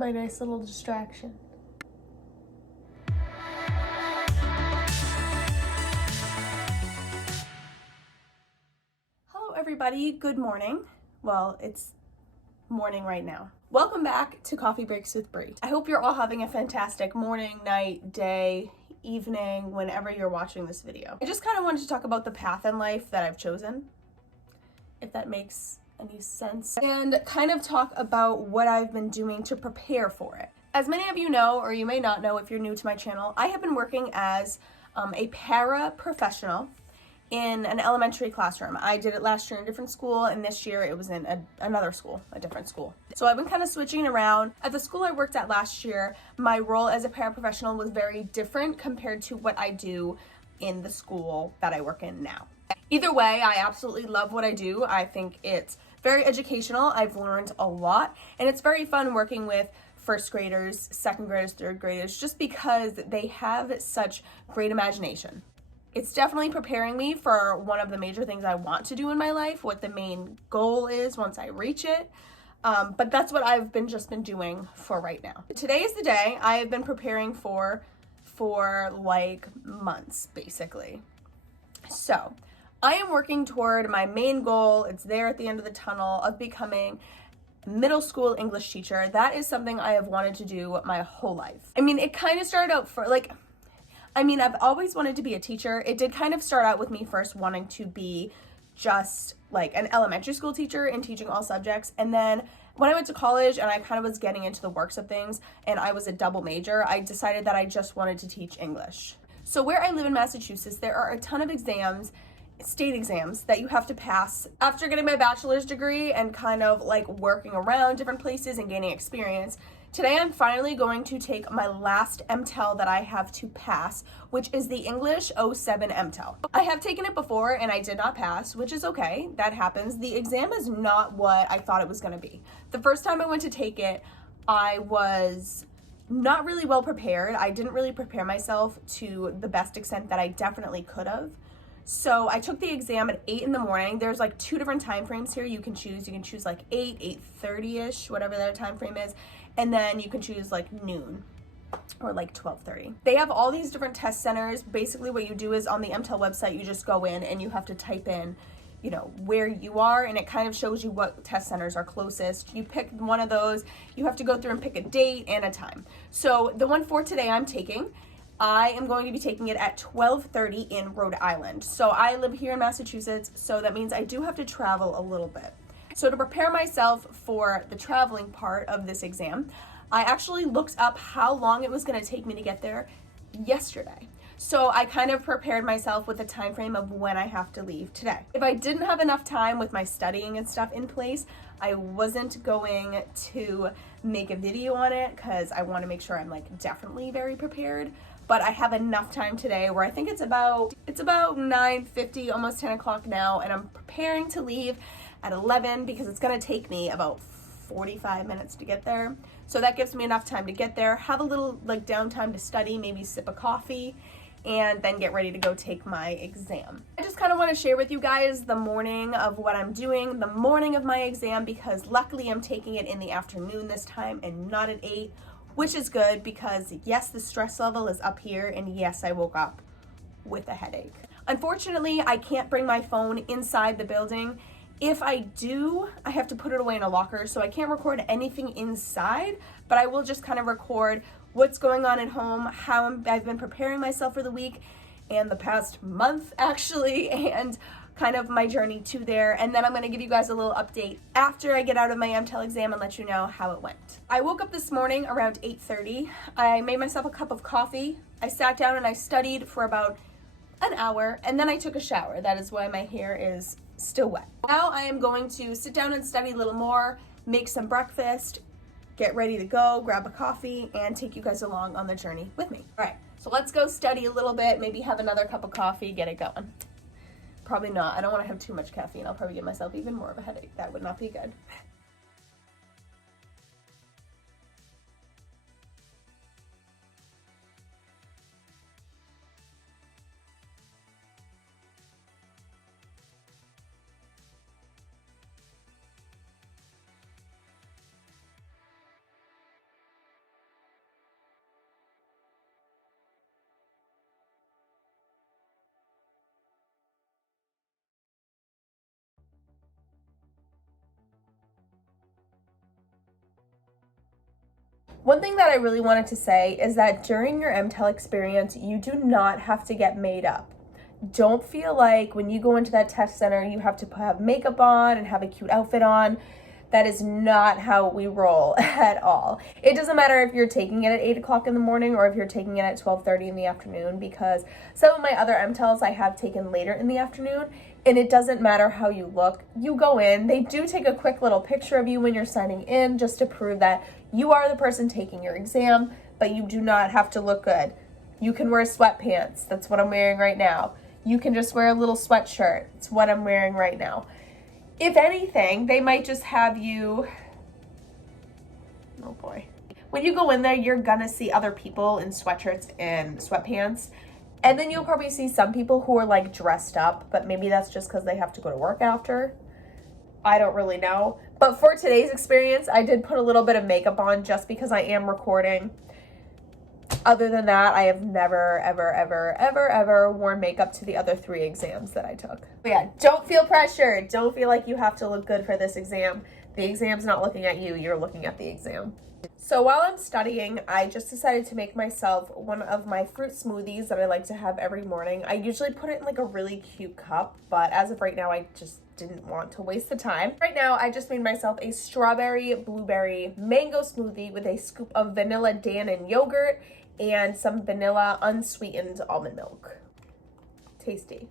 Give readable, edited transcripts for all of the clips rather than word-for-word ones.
My nice little distraction. Hello everybody, good morning. Well, it's morning right now. Welcome back to Coffee Breaks with Bree. I hope you're all having a fantastic morning, night, day, evening, whenever you're watching this video. I just kind of wanted to talk about the path in life that I've chosen, if that makes any sense, and kind of talk about what I've been doing to prepare for it. As many of you know, or you may not know if you're new to my channel, I have been working as a paraprofessional in an elementary classroom. I did it last year in a different school, and this year it was in another school, a different school. So I've been kind of switching around. At the school I worked at last year, my role as a paraprofessional was very different compared to what I do in the school that I work in now. Either way, I absolutely love what I do. I think it's very educational. I've learned a lot, and it's very fun working with first graders, second graders, third graders, just because they have such great imagination. It's definitely preparing me for one of the major things I want to do in my life, what the main goal is once I reach it. But that's what I've just been doing for right now. Today is the day I have been preparing for like months, basically. So I am working toward my main goal. It's there at the end of the tunnel of becoming middle school English teacher. That is something I have wanted to do my whole life. I mean, it kind of started out I've always wanted to be a teacher. It did kind of start out with me first wanting to be just like an elementary school teacher and teaching all subjects. And then when I went to college and I kind of was getting into the works of things and I was a double major, I decided that I just wanted to teach English. So where I live in Massachusetts, there are a ton of exams, state exams, that you have to pass after getting my bachelor's degree and kind of like working around different places and gaining experience. Today I'm finally going to take my last MTEL that I have to pass, which is the English 07 MTEL. I have taken it before and I did not pass, which is okay, that happens. The exam is not what I thought it was going to be. The first time I went to take it, I was not really well prepared. I didn't really prepare myself to the best extent that I definitely could have. So I took the exam at 8 in the morning. There's like two different time frames here you can choose. You can choose like 8:30ish, whatever their time frame is, and then you can choose like noon or like 12:30. They have all these different test centers. Basically what you do is on the MTEL website, you just go in and you have to type in, you know, where you are, and it kind of shows you what test centers are closest. You pick one of those. You have to go through and pick a date and a time. So the one for today I'm taking, I am going to be taking it at 12:30 in Rhode Island. So I live here in Massachusetts, so that means I do have to travel a little bit. So to prepare myself for the traveling part of this exam, I actually looked up how long it was going to take me to get there yesterday. So I kind of prepared myself with a time frame of when I have to leave today. If I didn't have enough time with my studying and stuff in place, I wasn't going to make a video on it because I want to make sure I'm like definitely very prepared. But I have enough time today where I think it's about 9:50, almost 10 o'clock now, and I'm preparing to leave at 11 because it's going to take me about 45 minutes to get there. So that gives me enough time to get there, have a little like downtime to study, maybe sip a coffee, and then get ready to go take my exam. I just kind of want to share with you guys the morning of what I'm doing, the morning of my exam, because luckily I'm taking it in the afternoon this time and not at 8, which is good because yes, the stress level is up here, and yes, I woke up with a headache. Unfortunately, I can't bring my phone inside the building. If I do, I have to put it away in a locker, so I can't record anything inside, but I will just kind of record what's going on at home, how I've been preparing myself for the week and the past month actually, and kind of my journey to there. And then I'm going to give you guys a little update after I get out of my MTEL exam and let you know how it went. I woke up this morning around 8:30. I made myself a cup of coffee. I sat down and I studied for about an hour, and then I took a shower. That is why my hair is still wet. Now I am going to sit down and study a little more, make some breakfast, get ready to go, grab a coffee, and take you guys along on the journey with me. All right, so let's go study a little bit, maybe have another cup of coffee, get it going. Probably not. I don't want to have too much caffeine. I'll probably give myself even more of a headache. That would not be good. One thing that I really wanted to say is that during your MTEL experience, you do not have to get made up. Don't feel like when you go into that test center, you have to have makeup on and have a cute outfit on. That is not how we roll at all. It doesn't matter if you're taking it at 8 o'clock in the morning or if you're taking it at 12:30 in the afternoon, because some of my other MTELs I have taken later in the afternoon, and it doesn't matter how you look. You go in, they do take a quick little picture of you when you're signing in just to prove that you are the person taking your exam, but you do not have to look good. You can wear sweatpants. That's what I'm wearing right now. You can just wear a little sweatshirt. It's what I'm wearing right now. If anything, they might just have you, oh boy. When you go in there, you're gonna see other people in sweatshirts and sweatpants. And then you'll probably see some people who are like dressed up, but maybe that's just because they have to go to work after. I don't really know. But for today's experience, I did put a little bit of makeup on just because I am recording. Other than that, I have never, ever, ever, ever, ever worn makeup to the other 3 exams that I took. But yeah, don't feel pressured. Don't feel like you have to look good for this exam. The exam's not looking at you, you're looking at the exam. So while I'm studying, I just decided to make myself one of my fruit smoothies that I like to have every morning. I usually put it in like a really cute cup, but as of right now, I just didn't want to waste the time. Right now, I just made myself a strawberry, blueberry, mango smoothie with a scoop of vanilla Dannon yogurt and some vanilla unsweetened almond milk. Tasty.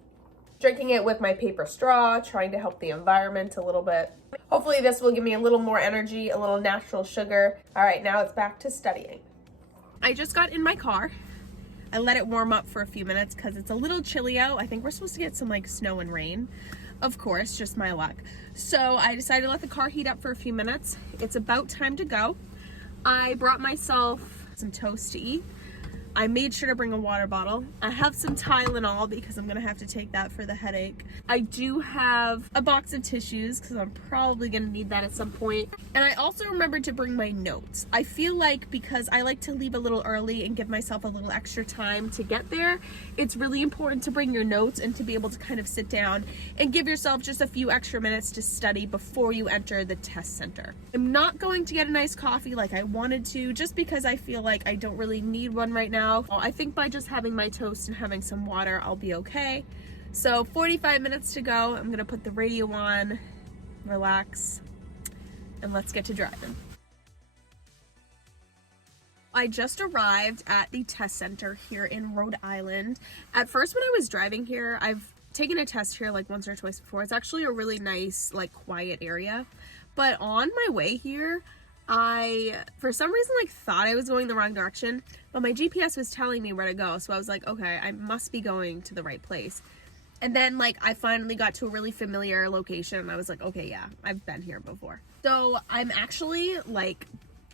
Drinking it with my paper straw, trying to help the environment a little bit. Hopefully this will give me a little more energy, a little natural sugar. All right, now it's back to studying. I just got in my car. I let it warm up for a few minutes because it's a little chilly out. I think we're supposed to get some like snow and rain. Of course, just my luck. So I decided to let the car heat up for a few minutes. It's about time to go. I brought myself some toast to eat. I made sure to bring a water bottle. I have some Tylenol because I'm gonna have to take that for the headache. I do have a box of tissues because I'm probably gonna need that at some point. And I also remembered to bring my notes. I feel like because I like to leave a little early and give myself a little extra time to get there, it's really important to bring your notes and to be able to kind of sit down and give yourself just a few extra minutes to study before you enter the test center. I'm not going to get a nice coffee like I wanted to, just because I feel like I don't really need one right now. I think by just having my toast and having some water, I'll be okay. So 45 minutes to go. I'm gonna put the radio on, relax, and let's get to driving. I just arrived at the test center here in Rhode Island. At first, when I was driving here, I've taken a test here like once or twice before. It's actually a really nice, like, quiet area. But on my way here, I, for some reason, like, thought I was going the wrong direction, but my GPS was telling me where to go. So I was like, okay, I must be going to the right place. And then, like, I finally got to a really familiar location, and I was like, okay, yeah, I've been here before. So I'm actually, like,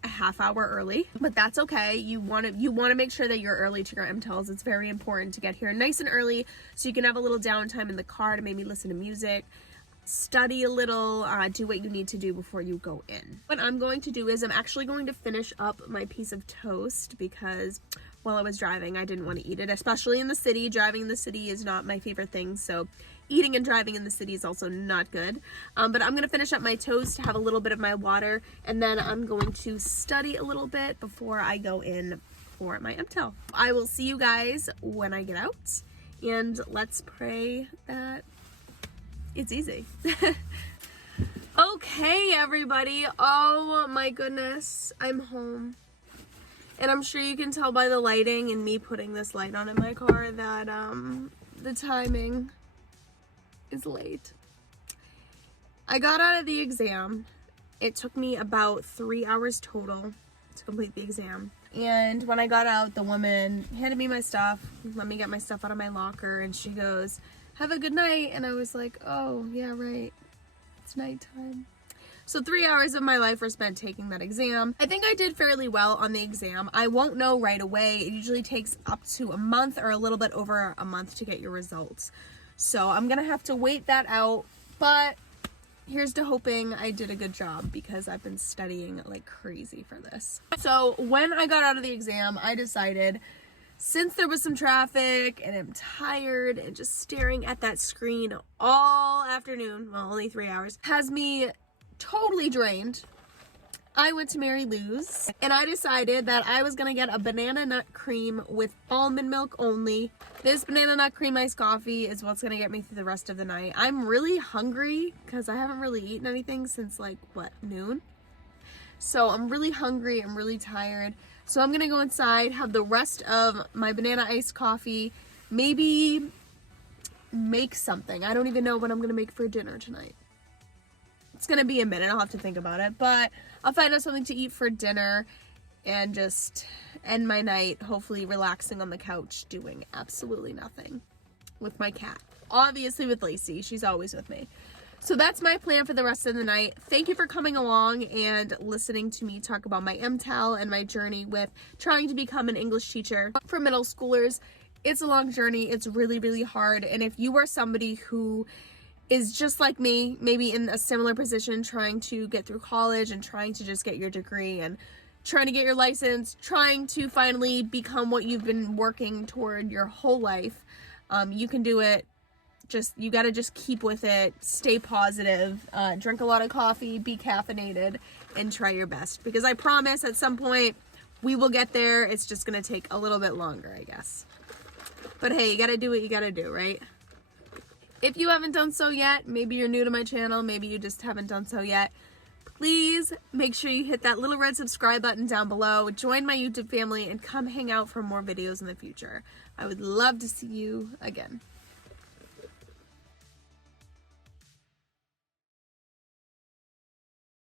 a half hour early, but that's okay. You want to make sure that you're early to your MTELs. It's very important to get here nice and early so you can have a little downtime in the car to maybe listen to music, study a little, do what you need to do before you go in. What I'm going to do is I'm actually going to finish up my piece of toast because while I was driving, I didn't want to eat it, especially in the city. Driving in the city is not my favorite thing, so eating and driving in the city is also not good. But I'm going to finish up my toast, have a little bit of my water, and then I'm going to study a little bit before I go in for my MTEL. I will see you guys when I get out, and let's pray that it's easy. Okay, everybody. Oh my goodness. I'm home. And I'm sure you can tell by the lighting and me putting this light on in my car that the timing is late. I got out of the exam. It took me about 3 hours total to complete the exam. And when I got out, the woman handed me my stuff, let me get my stuff out of my locker, and she goes, "Have a good night." And I was like, oh, yeah, right. It's nighttime. So 3 hours of my life were spent taking that exam. I think I did fairly well on the exam. I won't know right away. It usually takes up to a month or a little bit over a month to get your results. So I'm gonna have to wait that out, but here's to hoping I did a good job because I've been studying like crazy for this. So when I got out of the exam, I decided, since there was some traffic and I'm tired and just staring at that screen all afternoon, well, only 3 hours, has me totally drained, I went to Mary Lou's and I decided that I was gonna get a banana nut cream with almond milk only. This banana nut cream iced coffee is what's gonna get me through the rest of the night. I'm really hungry because I haven't really eaten anything since like, what, noon? So I'm really hungry, I'm really tired. So I'm gonna go inside, have the rest of my banana iced coffee, maybe make something. I don't even know what I'm gonna make for dinner tonight. It's gonna be a minute, I'll have to think about it, but I'll find out something to eat for dinner and just end my night hopefully relaxing on the couch doing absolutely nothing with my cat. Obviously with Lacey, she's always with me. So that's my plan for the rest of the night. Thank you for coming along and listening to me talk about my MTEL and my journey with trying to become an English teacher for middle schoolers. It's a long journey, it's really, really hard, and if you are somebody who is just like me, maybe in a similar position, trying to get through college and trying to just get your degree and trying to get your license, trying to finally become what you've been working toward your whole life, you can do it. You got to just keep with it, stay positive, drink a lot of coffee, be caffeinated, and try your best. Because I promise at some point we will get there. It's just going to take a little bit longer, I guess. But hey, you got to do what you got to do, right? If you haven't done so yet, maybe you're new to my channel, maybe you just haven't done so yet, please make sure you hit that little red subscribe button down below, join my YouTube family, and come hang out for more videos in the future. I would love to see you again.